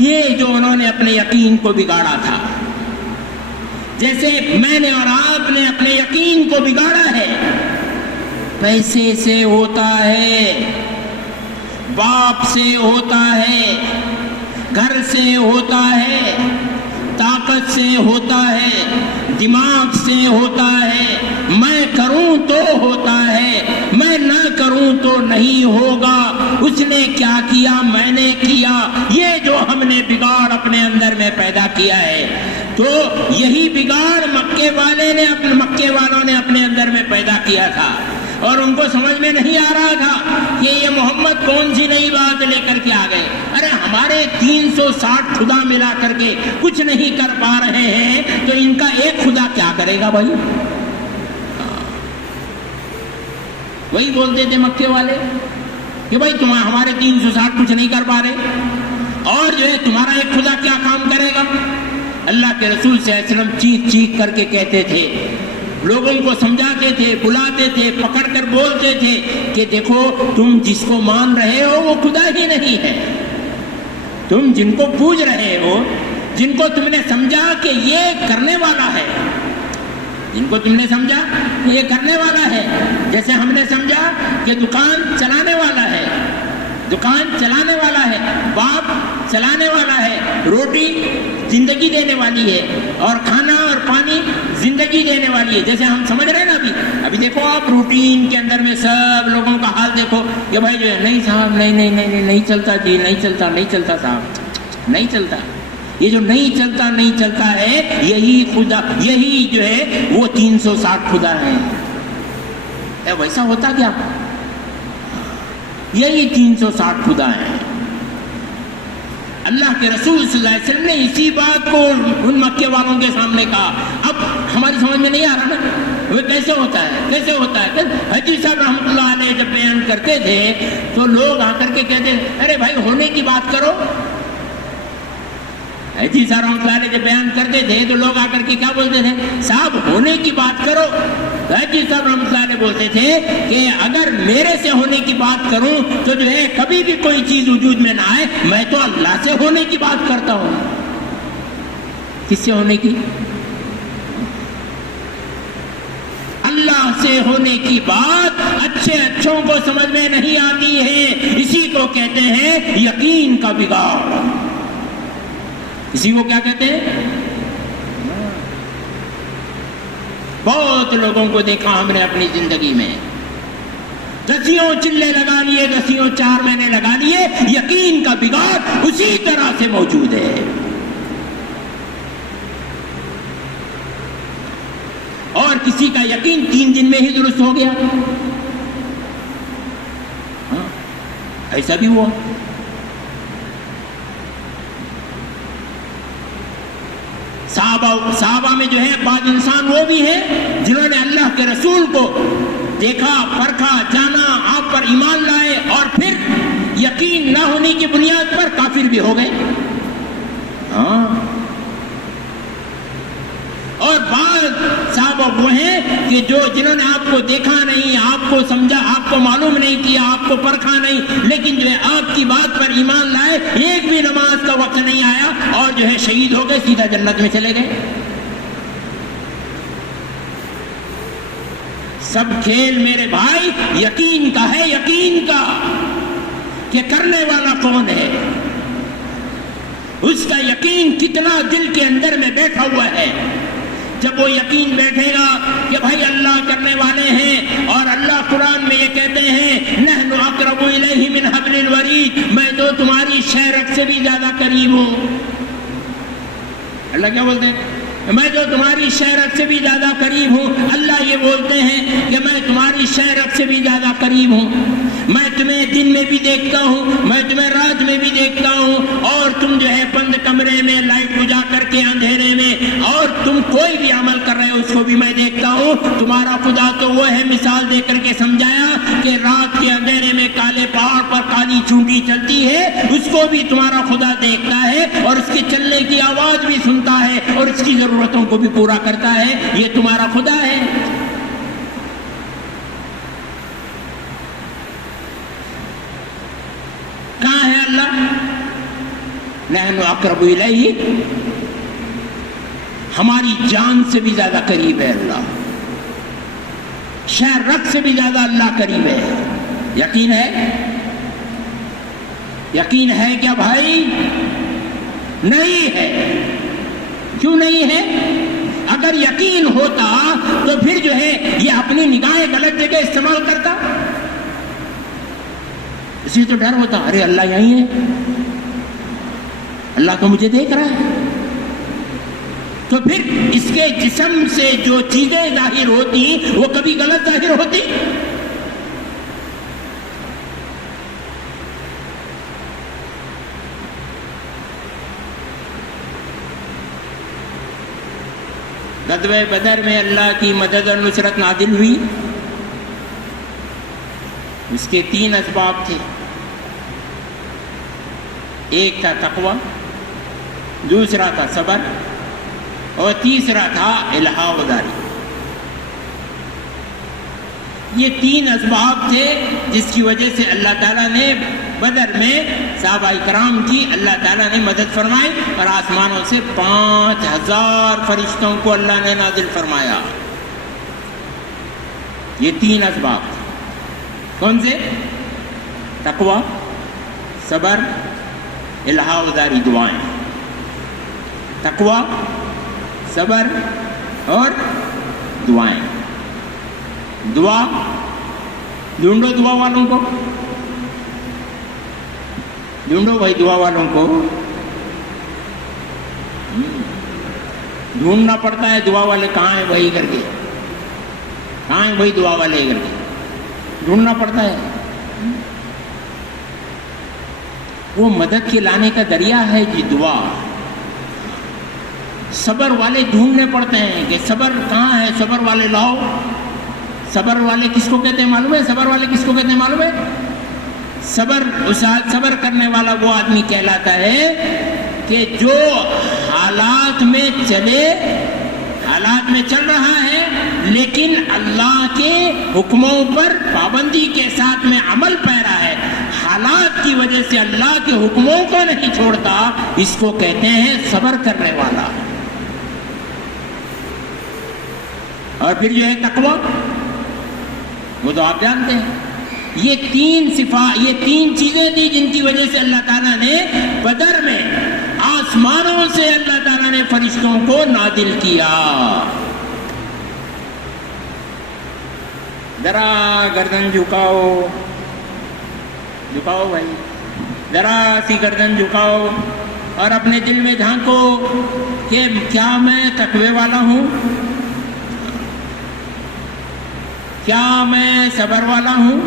یہ جو انہوں نے اپنے یقین کو بگاڑا تھا، جیسے میں نے اور آپ نے اپنے یقین کو بگاڑا ہے، پیسے سے ہوتا ہے، باپ سے ہوتا ہے، گھر سے ہوتا ہے، طاقت سے ہوتا ہے، دماغ سے ہوتا ہے، میں کروں تو ہوتا ہے، میں نہ کروں تو نہیں ہوگا، اس نے کیا کیا میں نے کیا، یہ جو ہم نے بگاڑ اپنے اندر میں پیدا کیا ہے، تو یہی بگاڑ مکے والوں نے اپنے اندر میں پیدا کیا تھا، اور ان کو سمجھ میں نہیں آ رہا تھا کہ یہ محمد کون سی نئی بات لے کر کے آ گئے. ارے ہمارے 360 خدا ملا کر کے کچھ نہیں کر پا رہے ہیں تو ان کا ایک خدا کیا کرے گا بھائی. وہی بولتے تھے مکے والے کہ بھائی تم ہمارے 360 کچھ نہیں کر پا رہے اور جو ہے تمہارا ایک خدا کیا کام کرے گا. اللہ کے رسول صلی اللہ علیہ وسلم چیخ چیخ کر کے کہتے تھے، لوگوں کو سمجھاتے تھے، بلاتے تھے، پکڑ کر بولتے تھے کہ دیکھو تم جس کو مان رہے ہو وہ خدا ہی نہیں ہے. تم جن کو پوج رہے ہو، جن کو تم نے سمجھا کہ یہ کرنے والا ہے، جن کو تم نے سمجھا کہ یہ کرنے والا ہے، جیسے ہم نے سمجھا کہ دکان چلانے والا ہے، دکان چلانے والا ہے، باپ چلانے والا ہے، روٹی زندگی دینے والی ہے اور کھانا اور پانی زندگی دینے والی ہے. جیسے ہم سمجھ رہے ہیں نا ابھی دیکھو آپ روٹین کے اندر میں سب لوگوں کا حال دیکھو کہ بھائی جو ہے نہیں صاحب نہیں چلتا جی، نہیں چلتا صاحب، نہیں چلتا. یہ جو نہیں چلتا ہے یہی خدا، یہی جو ہے وہ 360 خدا ہے. ویسا ہوتا کیا؟ یہی 360 خدا ہے. اللہ کے رسول صلی اللہ علیہ وسلم نے اسی بات کو ان مکے والوں کے سامنے کہا. اب ہماری سمجھ میں نہیں آ رہا نا وہ کیسے ہوتا ہے. حجی صاحب رحمۃ اللہ علیہ جب بیان کرتے تھے تو لوگ آ کر کے کہتے ارے بھائی ہونے کی بات کرو. حجی صاحب رحمۃ اللہ علیہ جب بیان کرتے تھے تو لوگ آ کر کے کیا بولتے تھے؟ صاحب ہونے کی بات کرو. حجی صاحب رحمۃ اللہ علیہ بولتے تھے کہ اگر میرے سے ہونے کی بات کروں تو جو ہے کبھی بھی کوئی چیز وجود میں نہ آئے، میں تو اللہ سے ہونے کی بات کرتا ہوں. کس سے ہونے کی؟ اللہ سے ہونے کی بات اچھوں کو سمجھ میں نہیں آتی ہے. اسی کو کہتے ہیں یقین کا بگاڑ. اسی کو کیا کہتے ہیں؟ بہت لوگوں کو دیکھا ہم نے اپنی زندگی میں، 10 چلے لگا لیے، 10 4 مہینے لگا لیے، یقین کا بگاڑ اسی طرح سے موجود ہے. اور کسی کا یقین 3 دن میں ہی درست ہو گیا. ایسا بھی ہوا. صحابہ میں جو ہے بعض انسان وہ بھی ہیں جنہوں نے اللہ کے رسول کو دیکھا، پرکھا، جانا، آپ پر ایمان لائے اور پھر یقین نہ ہونے کی بنیاد پر کافر بھی ہو گئے. اور بعض صحابہ وہ ہیں کہ جنہوں نے آپ کو دیکھا نہیں، آپ کو سمجھا، آپ کو معلوم نہیں کیا، آپ کو پرکھا نہیں، لیکن جو ہے آپ کی بات پر ایمان لائے، ایک بھی نماز کا وقت نہیں آیا اور جو ہے شہید ہو گئے، سیدھا جنت میں چلے گئے. سب کھیل میرے بھائی یقین کا ہے، یقین کا کہ کرنے والا کون ہے، اس کا یقین کتنا دل کے اندر میں بیٹھا ہوا ہے. جب وہ یقین بیٹھے گا کہ بھائی اللہ کرنے والے ہیں، اور اللہ قرآن میں یہ کہتے ہیں نحن اقرب الیہ من حبل الورید، میں تو تمہاری شہرت سے بھی زیادہ قریب ہوں. اللہ کیا بولتے ہیں؟ میں جو تمہاری شہرت سے بھی زیادہ قریب ہوں. اللہ یہ بولتے ہیں کہ میں تمہاری شہرت سے بھی زیادہ قریب ہوں. میں تمہیں دن میں بھی دیکھتا ہوں، میں تمہیں رات میں بھی دیکھتا ہوں، اور تم جو ہے بند کمرے میں لائٹ بجھا کر کے اندھیرے میں، اور تم کوئی بھی عمل کر رہے ہو اس کو بھی میں دیکھتا ہوں. تمہارا خدا تو وہ ہے، مثال دے کر کے سمجھایا کہ رات کے اندھیرے میں کالے پہاڑ پر کالی چونٹی چلتی ہے، اس کو بھی تمہارا خدا دیکھتا ہے اور اس کے چلنے کی آواز بھی سنتا ہے اور اس کی ضرورتوں کو بھی پورا کرتا ہے. یہ تمہارا خدا ہے. کہاں ہے اللہ؟ نحن اقرب الیہ، ہماری جان سے بھی زیادہ قریب ہے اللہ، شہر رگ سے بھی زیادہ اللہ قریب ہے. یقین ہے؟ یقین ہے کیا بھائی؟ نہیں ہے. کیوں نہیں ہے؟ اگر یقین ہوتا تو پھر جو ہے یہ اپنی نگاہیں غلط جگہ استعمال کرتا. اسی تو ڈر ہوتا، ارے اللہ یہیں ہے، اللہ تو مجھے دیکھ رہا ہے. تو پھر اس کے جسم سے جو چیزیں ظاہر ہوتی وہ کبھی غلط ظاہر ہوتی؟ غزوہ بدر میں اللہ کی مدد اور نصرت نازل ہوئی. اس کے 3 اسباب تھے. ایک تھا تقوی، دوسرا تھا صبر، اور تیسرا تھا الہا و داری. یہ 3 اسباب تھے جس کی وجہ سے اللہ تعالیٰ نے بدر میں صحابہ کرام کی اللہ تعالیٰ نے مدد فرمائی، اور آسمانوں سے 5000 فرشتوں کو اللہ نے نازل فرمایا. یہ 3 اسباب تھے. کون سے؟ تقوی، صبر، الہا و داری دعائیں. تقوی، صبر اور دعائیں. دعا ڈھونڈو، دعا والوں کو ڈھونڈو بھائی، دعا والوں کو ڈھونڈنا پڑتا ہے. دعا والے کہاں ہیں بھائی کر کے؟ کہاں ہیں بھائی دعا والے کر کے؟ ڈھونڈنا پڑتا ہے. وہ مدد کے لانے کا ذریعہ ہے جی دعا. صبر والے ڈھونڈنے پڑتے ہیں کہ صبر کہاں ہے، صبر والے لاؤ. صبر والے کس کو کہتے ہیں معلوم ہے؟ صبر والے کس کو کہتے ہیں معلوم ہے؟ صبر کرنے والا وہ آدمی کہلاتا ہے کہ جو حالات میں چل رہا ہے لیکن اللہ کے حکموں پر پابندی کے ساتھ میں عمل پیرا ہے، حالات کی وجہ سے اللہ کے حکموں کو نہیں چھوڑتا، اس کو کہتے ہیں صبر کرنے والا. اور پھر جو ہے تقوی، وہ تو آپ جانتے ہیں. یہ 3 صفات، یہ 3 چیزیں تھیں جن کی وجہ سے اللہ تعالیٰ نے بدر میں آسمانوں سے اللہ تعالیٰ نے فرشتوں کو نازل کیا. ذرا گردن جھکاؤ بھائی، ذرا سی گردن جھکاؤ اور اپنے دل میں جھانکو کہ کیا میں تقوی والا ہوں؟ کیا میں صبر والا ہوں؟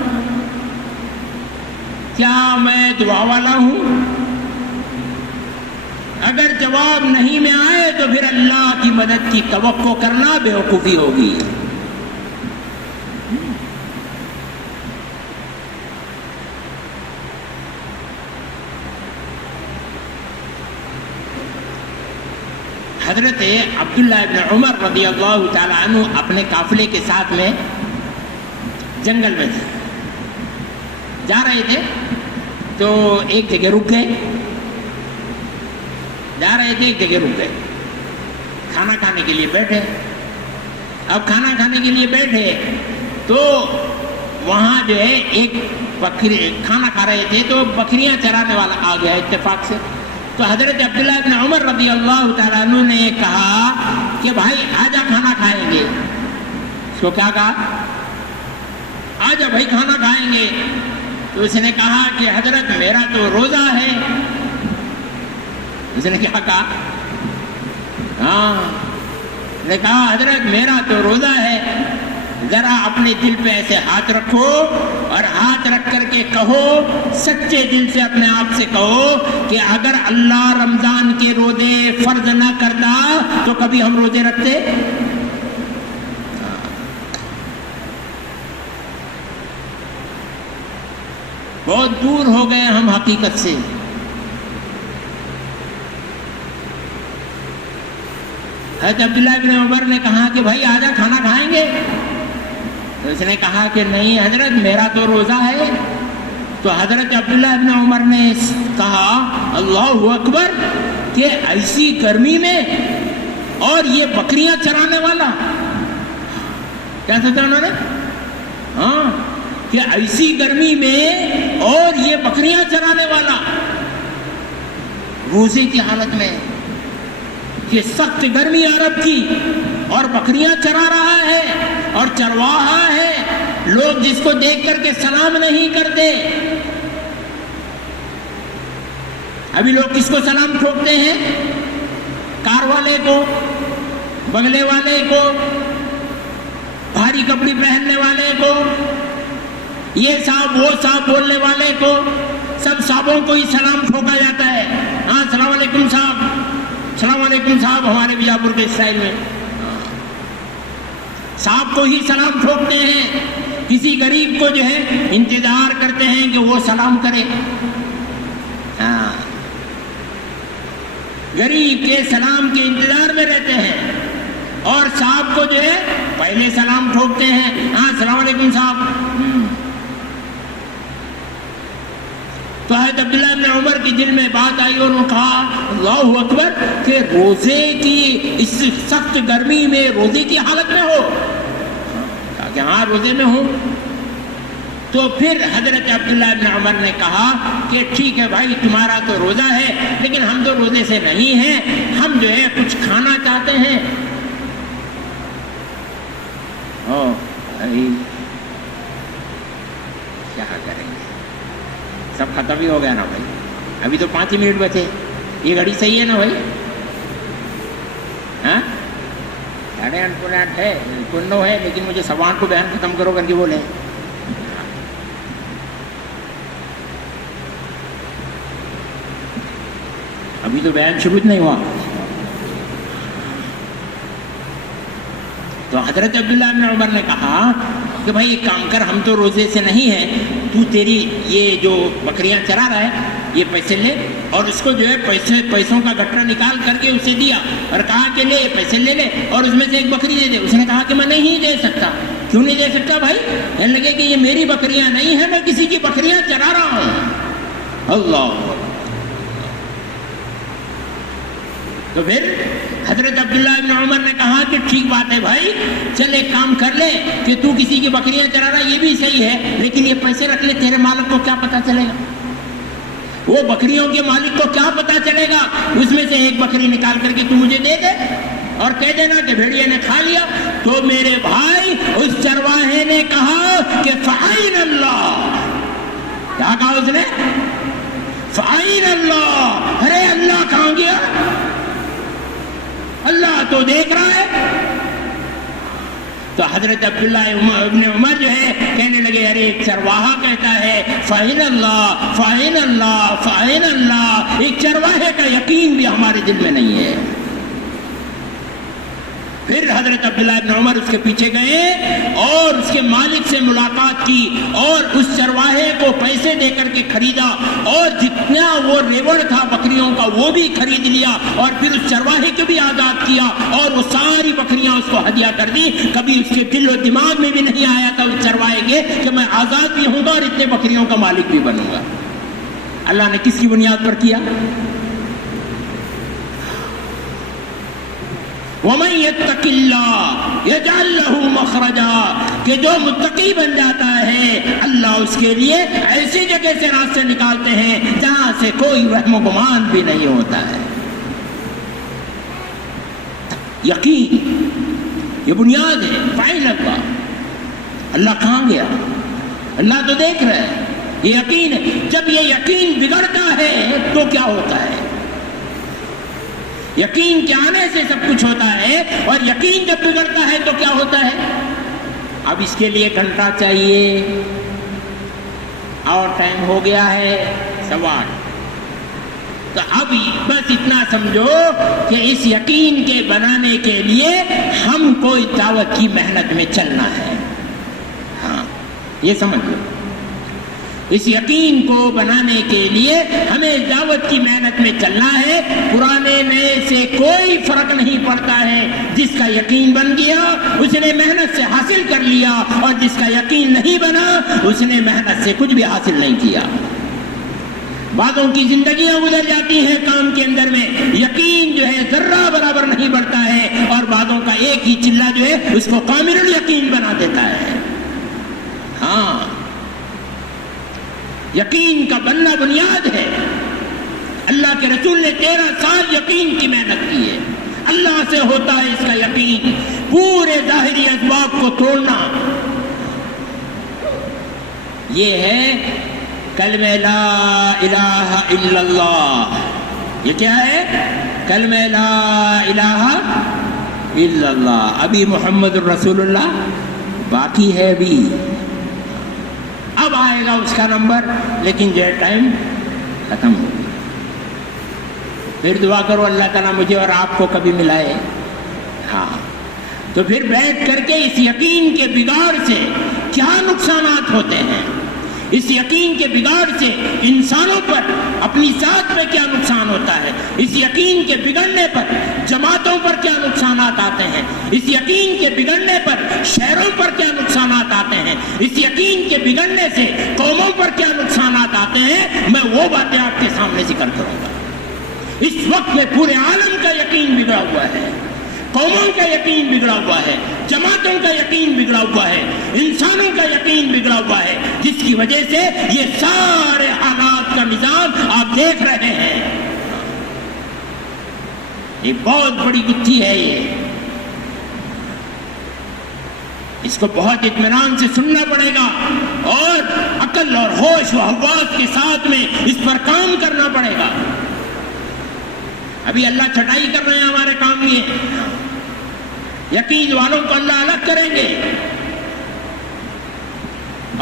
کیا میں دعا والا ہوں؟ اگر جواب نہیں میں آئے تو پھر اللہ کی مدد کی توقع کرنا بیوقوفی ہوگی. حضرت عبداللہ ابن عمر رضی اللہ تعالیٰ عنہ اپنے قافلے کے ساتھ میں جنگل میں تھے، جا رہے تھے تو ایک جگہ رک گئے. ایک جگہ رک گئے، کھانا کھانے کے لیے بیٹھے. اب کھانا کھانے کے لیے بیٹھے تو وہاں جو ہے ایک بکری، کھانا کھا رہے تھے تو بکریاں چرانے والا آ گیا اتفاق سے. تو حضرت عبداللہ ابن عمر رضی اللہ تعالیٰ عنہ نے کہا کہ بھائی آجا کھانا کھائیں گے. اس کو کیا کہا؟ آجا بھائی کھانا کھائیں گے. تو اس نے کہا کہ حضرت میرا تو روزہ ہے. اس نے کیا کہا؟ نے کہا حضرت میرا تو روزہ ہے. ذرا اپنے دل پہ ایسے ہاتھ رکھو اور ہاتھ رکھ کر کے کہو، سچے دل سے اپنے آپ سے کہو کہ اگر اللہ رمضان کے روزے فرض نہ کرتا تو کبھی ہم روزے رکھتے؟ بہت دور ہو گئے ہم حقیقت سے. حضرت عبداللہ ابن عمر نے کہا کہ بھائی آجا کھانا کھائیں گے. تو اس نے کہا کہ نہیں حضرت میرا تو روزہ ہے. تو حضرت عبداللہ ابن عمر نے کہا اللہ اکبر، کہ ایسی گرمی میں اور یہ بکریاں چرانے والا، کیا سوچا انہوں نے؟ ہاں، کہ ایسی گرمی میں اور یہ بکریاں چرانے والا روزے کی حالت میں، کہ سخت گرمی عرب کی اور بکریاں چرا رہا ہے اور چرواہا ہے، لوگ جس کو دیکھ کر کے سلام نہیں کرتے۔ ابھی لوگ کس کو سلام ٹھوکتے ہیں؟ کار والے کو، بنگلے والے کو، بھاری کپڑے پہننے والے کو، یہ صاحب وہ صاحب بولنے والے کو، سب صاحبوں کو ہی سلام ٹھوکا جاتا ہے۔ ہاں السلام علیکم صاحب، السلام علیکم صاحب، ہمارے بیجاپور کے اسٹائل میں صاحب کو ہی سلام ٹھوکتے ہیں۔ کسی غریب کو جو ہے انتظار کرتے ہیں کہ وہ سلام کرے۔ ہاں، غریب کے سلام کے انتظار میں رہتے ہیں، اور صاحب کو جو ہے پہلے سلام ٹھوکتے ہیں۔ ہاں السلام علیکم صاحب۔ تو حضرت عبداللہ بن عمر کی دل میں بات آئی اور انہوں نے کہا اللہ اکبر، کہ روزے کی اس سخت گرمی میں روزے کی حالت میں ہو؟ کہا کہ ہاں روزے میں ہوں۔ تو پھر حضرت عبداللہ بن عمر نے کہا کہ ٹھیک ہے بھائی، تمہارا تو روزہ ہے، لیکن ہم تو روزے سے نہیں ہیں، ہم جو ہے کچھ کھانا چاہتے ہیں۔ کیا کریں گے، سب ختم ہی ہو گیا نا بھائی، ابھی تو 5 ہی منٹ بچے، یہ گھڑی صحیح ہے نا بھائی؟ ہاں 8:08 ہے، 9 ہے، لیکن مجھے 8:15 کو بیان ختم کرو کر کے بولے۔ ابھی تو بیان شروع نہیں ہوا۔ تو حضرت عبداللہ بن عمر نے کہا کہ بھائی ایک کام کر، ہم تو روزے سے نہیں ہیں، تو تیری یہ جو بکریاں چرا رہا ہے یہ پیسے لے، اور اس کو جو ہے پیسوں کا گٹرا نکال کر کے اسے دیا اور کہا کہ لے پیسے لے لے اور اس میں سے ایک بکری دے دے۔ اس نے کہا کہ میں نہیں دے سکتا۔ کیوں نہیں دے سکتا بھائی؟ کہنے لگے کہ یہ میری بکریاں نہیں ہیں، میں کسی کی بکریاں چرا رہا ہوں۔ اللہ۔ تو پھر حضرت عبداللہ ابن عمر نے کہا کہ ٹھیک بات ہے بھائی، چل ایک کام کر لے کہ تو کسی کی بکریاں چرا رہا، یہ بھی صحیح ہے، لیکن یہ پیسے رکھ لے، تیرے مالک کو کیا پتا چلے گا، وہ بکریوں کے مالک کو کیا پتا چلے گا، اس میں سے ایک بکری نکال کر کے تو مجھے دے دے اور کہہ دینا کہ بھیڑیے نے کھا لیا۔ تو میرے بھائی اس چرواہے نے کہا کہ فعین اللہ، کیا کہا اس نے؟ فعین اللہ، ارے اللہ کہاں گیا؟ اللہ تو دیکھ رہا ہے۔ تو حضرت عبداللہ ابن عمر جو ہے کہنے لگے ارے ایک چرواہا کہتا ہے فعین اللہ فعین اللہ فعین اللہ، ایک چرواہے کا یقین بھی ہمارے دل میں نہیں ہے۔ پھر حضرت عبداللہ ابن عمر اس کے پیچھے گئے اور اس کے مالک سے ملاقات کی اور اس چرواہے کو پیسے دے کر کے خریدا، اور جتنا وہ ریوڑ تھا بکریوں کا وہ بھی خرید لیا، اور پھر اس چرواہے کو بھی آزاد کیا اور وہ ساری بکریاں اس کو ہدیہ کر دی۔ کبھی اس کے دل و دماغ میں بھی نہیں آیا تھا اس چرواہے کے کہ میں آزاد بھی ہوں گا اور اتنے بکریوں کا مالک بھی بنوں گا۔ اللہ نے کس کی بنیاد پر کیا؟ وَمَن يَتَّقِ اللَّهَ يَجْعَل لَّهُ مَخْرَجًا، کہ جو متقی بن جاتا ہے اللہ اس کے لیے ایسی جگہ سے راستے نکالتے ہیں جہاں سے کوئی وہم و گمان بھی نہیں ہوتا ہے۔ یقین یہ بنیاد ہے۔ فعین اللہ، اللہ کہاں گیا؟ اللہ تو دیکھ رہا ہے، یہ یقین ہے۔ جب یہ یقین بگڑتا ہے تو کیا ہوتا ہے؟ یقین کے آنے سے سب کچھ ہوتا ہے، اور یقین جب بگڑتا ہے تو کیا ہوتا ہے؟ اب اس کے لیے گھنٹہ چاہیے اور ٹائم ہو گیا ہے 8:15۔ تو اب بس اتنا سمجھو کہ اس یقین کے بنانے کے لیے ہم کو دعوت کی محنت میں چلنا ہے۔ ہاں یہ سمجھ لو۔ اس یقین کو بنانے کے لیے ہمیں دعوت کی محنت میں چلنا ہے. پرانے نئے سے کوئی فرق نہیں پڑتا ہے. جس کا یقین بن گیا اس نے محنت سے حاصل کر لیا، اور جس کا یقین نہیں بنا اس نے محنت سے کچھ بھی حاصل نہیں کیا. بعضوں کی زندگیاں گزر جاتی ہیں کام کے اندر میں، یقین جو ہے ذرہ برابر نہیں بڑھتا ہے، اور بعضوں کا ایک ہی چلہ جو ہے اس کو کامل الیقین بنا دیتا ہے. ہاں، یقین کا بننا بنیاد ہے. اللہ کے رسول نے 13 سال یقین کی محنت کی ہے. اللہ سے ہوتا ہے اس کا یقین. پورے ظاہری اسباب کو توڑنا، یہ ہے کلمہ لا الہ الا اللہ. یہ کیا ہے؟ کلمہ لا الہ الا اللہ. ابھی محمد الرسول اللہ باقی ہے. بھی اب آئے گا اس کا نمبر، لیکن جو ٹائم ختم ہو گیا. پھر دعا کرو اللہ تعالیٰ مجھے اور آپ کو کبھی ملائے. ہاں، تو پھر بیٹھ کر کے اس یقین کے بگاڑ سے کیا نقصانات ہوتے ہیں، اس یقین کے بگاڑ سے انسانوں پر، اپنی ذات پہ کیا نقصان ہوتا ہے، اس یقین کے بگڑنے پر جماعتوں پر کیا نقصانات آتے ہیں، اس یقین کے بگڑنے پر شہروں پر کیا نقصانات آتے ہیں، اس یقین کے بگڑنے سے قوموں پر کیا نقصانات آتے ہیں، میں وہ باتیں آپ کے سامنے ذکر کروں گا. اس وقت میں پورے عالم کا یقین بگڑا ہوا ہے، قوموں کا یقین بگڑا ہوا ہے، جماعتوں کا یقین بگڑا ہوا ہے، انسانوں کا یقین بگڑا ہوا ہے، جس کی وجہ سے یہ سارے حالات کا نظام آپ دیکھ رہے ہیں. یہ بہت بڑی گتھی ہے. یہ اس کو بہت اطمینان سے سننا پڑے گا، اور عقل اور ہوش و حواس کے ساتھ میں اس پر کام کرنا پڑے گا. ابھی اللہ چھٹائی کر رہے ہیں ہمارے کام میں. یقین والوں کو اللہ الگ کریں گے،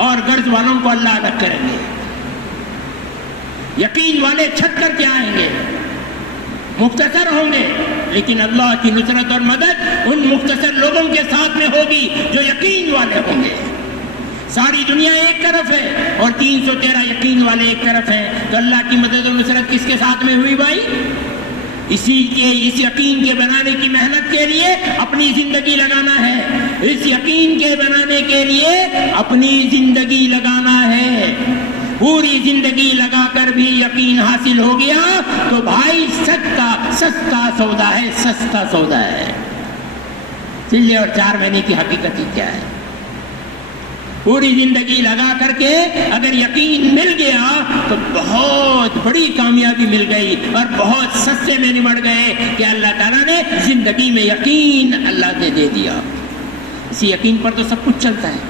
اور غرض والوں کو اللہ الگ کریں گے. یقین والے چھٹ کر کے آئیں گے، مختصر ہوں گے، لیکن اللہ کی نصرت اور مدد ان مختصر لوگوں کے ساتھ میں ہوگی جو یقین والے ہوں گے. ساری دنیا ایک طرف ہے اور 313 یقین والے ایک طرف ہیں، تو اللہ کی مدد اور نصرت کس کے ساتھ میں ہوئی بھائی؟ اس یقین کے بنانے کی محنت کے لیے اپنی زندگی لگانا ہے. اس یقین کے بنانے کے لیے اپنی زندگی لگانا ہے. پوری زندگی لگا کر بھی یقین حاصل ہو گیا تو بھائی سستا سودا ہے، سستا سودا ہے. چلے اور 4 مہینے کی حقیقت ہی کیا ہے؟ پوری زندگی لگا کر کے اگر یقین مل گیا تو بہت بڑی کامیابی مل گئی، اور بہت سستے میں نمٹ گئے کہ اللہ تعالیٰ نے زندگی میں یقین اللہ نے دے دیا. اسی یقین پر تو سب کچھ چلتا ہے.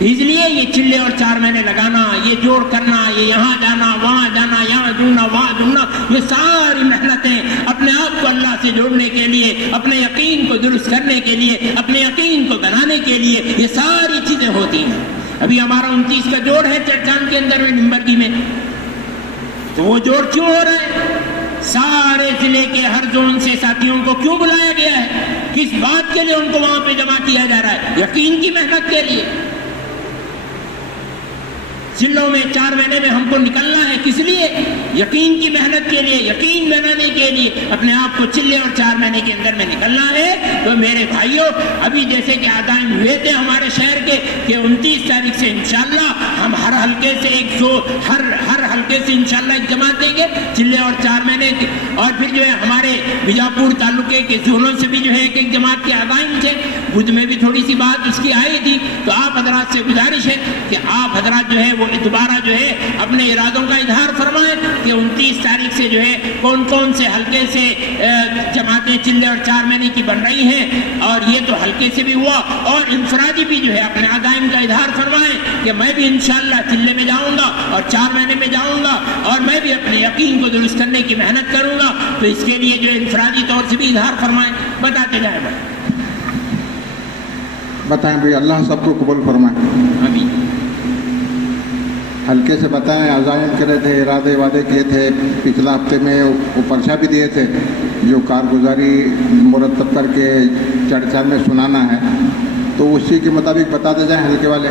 اس لیے یہ چلے اور 4 مہینے لگانا، یہ جوڑ کرنا، یہ یہاں جانا وہاں جانا، یہاں جڑنا وہاں جڑنا، یہ ساری محنتیں اپنے آپ کو اللہ سے جوڑنے کے لیے، اپنے یقین کو درست کرنے کے لیے، اپنے یقین کو بنانے کے لیے، یہ ساری چیزیں ہوتی ہیں. ابھی ہمارا 29 کا جوڑ ہے چٹان کے اندر میں، نمبرگی میں. تو وہ جوڑ کیوں ہو رہا ہے؟ سارے ضلع کے ہر زون سے ساتھیوں کو کیوں بلایا گیا ہے؟ کس بات کے لیے ان کو وہاں پہ جمع کیا جا رہا ہے؟ یقین کی محنت کے لیے. ضلعوں میں 4 مہینے میں ہم کو نکلنا ہے، کس لیے؟ یقین کی محنت کے لیے، یقین بنانے کے لیے. اپنے آپ کو چلے اور 4 مہینے کے اندر میں نکلنا ہے. تو میرے بھائیوں، ابھی جیسے کہ عزائم ہوئے تھے ہمارے شہر کے کہ 29 تاریخ سے انشاءاللہ ہم ہر حلقے سے ہر حلقے سے انشاءاللہ ایک جماعت دیں گے، چلے اور 4 مہینے کی. اور پھر جو ہے ہمارے بیجاپور تعلقے کے زونوں سے بھی جو ہے ایک جماعت کے عزائم تھے. بدھ میں بھی تھوڑی سی بات اس کی آئی تھی. تو آپ حضرات سے گزارش ہے کہ آپ حضرات جو ہے وہ دوبارہ جو ہے اپنے ارادوں کا اظہار فرمائیں کہ 29 تاریخ سے جو ہے کون کون سے حلقے سے جماعتیں چلے اور 4 مہینے کی بن رہی ہیں. اور یہ تو حلقے سے بھی ہوا، اور انفرادی بھی جو ہے اپنے عزائم کا اظہار فرمائیں کہ میں بھی انشاءاللہ چلے میں جاؤں گا اور 4 مہینے میں جاؤں گا، اور میں بھی اپنے یقین کو درست کرنے کی محنت کروں گا. تو اس کے لیے جو انفرادی طور سے بھی اظہار فرمائیں. بتاتے جائیں بھائی، بتائیں بھائی. اللہ سب کو قبول فرمائے. آمین. ہلکے سے بتائیں. عزائم کرے تھے، ارادے وعدے کیے تھے. پچھلا ہفتے میں وہ پرچہ بھی دیے تھے جو کارگزاری مرتب کر کے چرچا میں سنانا ہے. تو اسی کے مطابق بتاتے جائیں ہلکے والے.